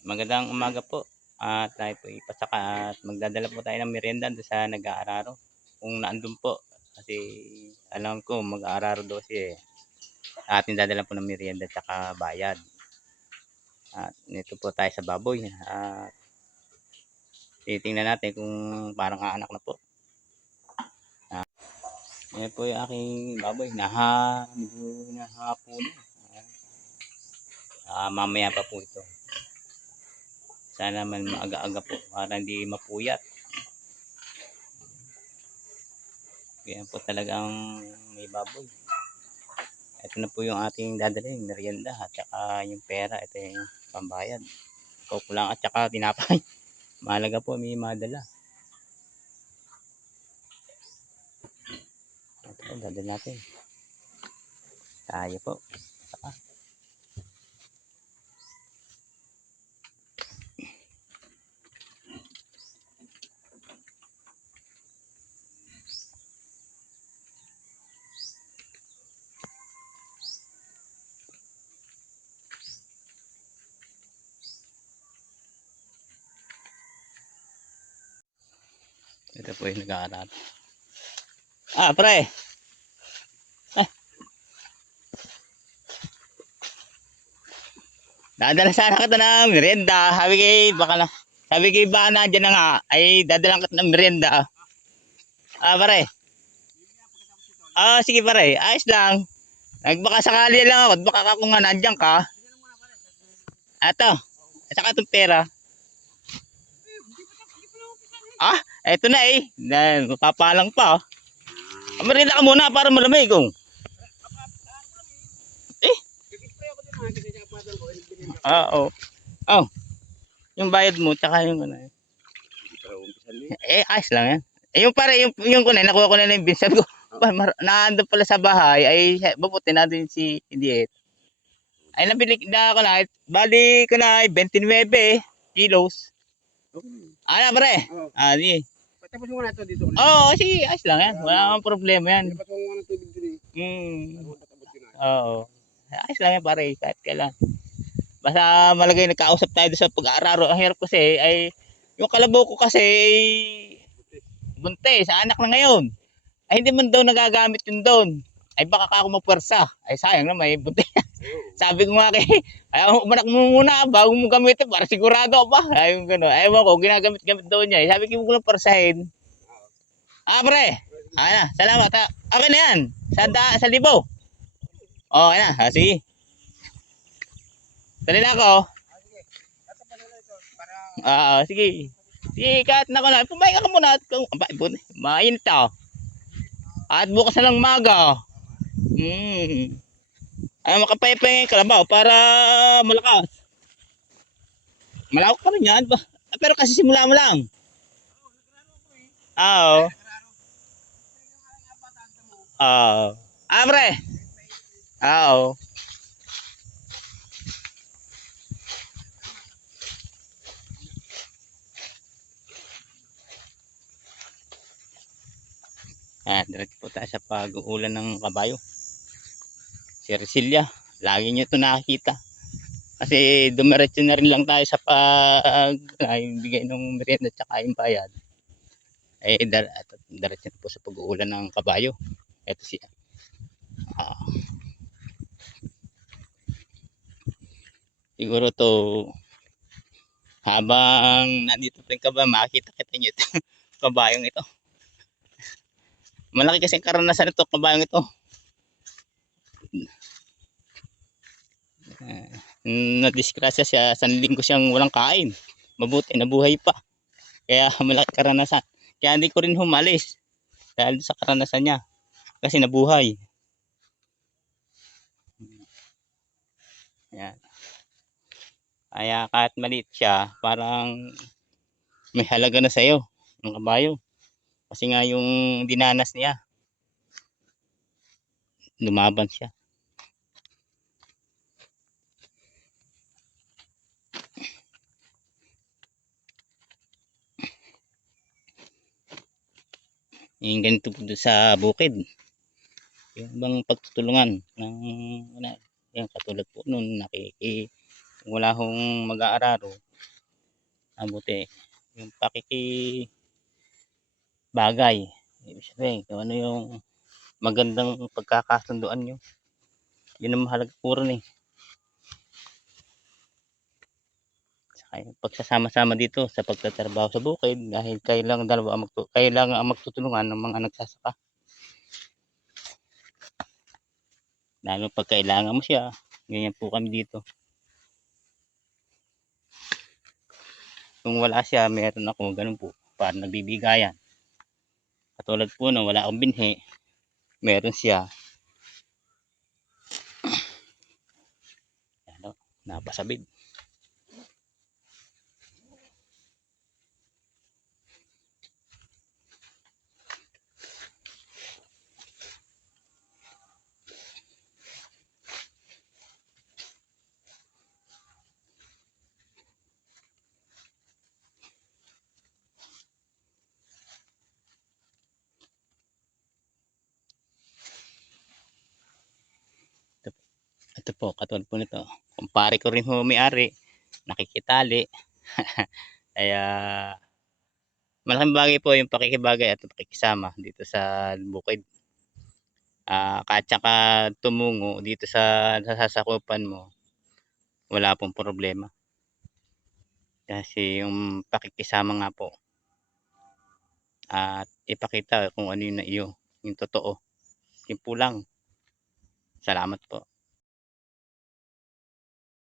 Magandang umaga po. At tayo po ipasaka at magdadala po tayo ng merienda doon sa nag-aararo. Kung naandun po, kasi alam ko mag-aararo daw siya eh. Ating dadala po ng merienda at saka bayad. At nito po tayo sa baboy. At titingnan natin kung parang aanak na po. Yan po yung aking baboy. Nahapo na. Mamaya pa po ito. Sana man maaga-aga po para hindi mapuyat. Yan po talagang may baboy. Ito na po yung ating dadalhin, merienda at saka yung pera. Ito yung pambayad. Kukulang at saka tinapay. Mahalaga po may madala. Ito po, dadalhin natin. Tayo po. Saka. Ito po yung nag-aaral. Pre! Dadala sana kita ng merienda. Sabi kay baka nandiyan na nga, ay dadalang kita ng merienda. Pare. Sige pare, ayos lang. Nagbaka sakali lang ako, baka kung nga nandiyan ka. Ito, at saka itong pera. Eto na eh. Mapapalang pa. Merienda ka muna para malamig kung. Yung bayad mo, tsaka yung ano. Ayos lang yan. Yung pare, yung kunay, nakuha ko na yung bin. Sabi ko, naandun pala sa bahay, ay mabuti na din si Diet. Ay nabili na ako na, bali ko na 29 kilos. Pare? Di. Tapos mo na ito dito. Sige, ayos lang yan. Wala kang problema yan. Dapat mo ng tubig din eh. Ayos lang yan pare, kahit kailan. Basta malagay nagkausap tayo sa pag-aararo. Ang hirap kasi ay yung kalabaw ko kasi ay buntis, sa anak na ngayon. Ay hindi man daw nagagamit yun doon. Ay baka ako mapwersa. Ay sayang na may buntis. Sabi ko nga umanak mo muna bago mo gamitin para sigurado ba. Ayun gano'n. Ewan ko, ginagamit-gamit daw niya. Sabi ko mo lang persahin. Pre. Salamat ha. Okay na yan. Sa libo. Okay na. Sige. Dali na ako. Sige. Sige, kahit na ko na. Pumahinga ka muna. Mainit ako. At bukas na lang maga. Makapayapay yung kalabaw para malakas. Malawak pa rin yan. Pero kasi simula mo lang. Pre. Diretso po tayo sa pag-uulan ng kabayo. Si Resilia, lagi nyo ito nakakita. Kasi dumiretso na rin lang tayo sa bigay ng merienda at saka yung bayad. Diretso na po sa pag-uulan ng kabayo. Ito siya. Siguro to habang nandito pa rin ka ba, makikita kita nyo ito. Kabayong ito. Malaki kasi karanasan ito, kabayong ito. Nadisgrasya siya, sa linggo siyang walang kain. Mabuti, nabuhay pa. Kaya malaki karanasan. Kaya hindi ko rin humalis. Dahil sa karanasan niya. Kasi nabuhay. Yan. Kaya kahit maliit siya, parang may halaga na sa'yo ng kabayo. Kasi nga yung dinanas niya, lumaban siya. Yung ganito po sa bukid. Yung bang pagtutulungan ng yan, katulad po nun wala hong mag-aararo, mabuti. Yung pakikibagay. Ibig sabihin, kung ano yung magandang pagkakasunduan nyo. Yun ang mahalaga po rin eh. Saka yung pagsasama-sama dito sa pagtatrabaho sa bukid dahil kailangan ang magtutulungan ng mga nagsasaka. Lalo pag kailangan mo siya, ganyan po kami dito. Kung wala siya, meron ako, ganun po. Para nagbibigayan. Katulad po nung wala akong binhi, meron siya. Ano, napasabid. Ito po, katulad po nito. Kumpare ko rin ho may-ari, nakikitali. Kaya malaking bagay po yung pakikibagay at pakikisama dito sa bukid. Kahit saka tumungo dito sa sasakupan mo, wala pong problema. Kasi yung pakikisama nga po at ipakita kung ano yung na iyo, yung totoo. Yun po lang. Salamat po.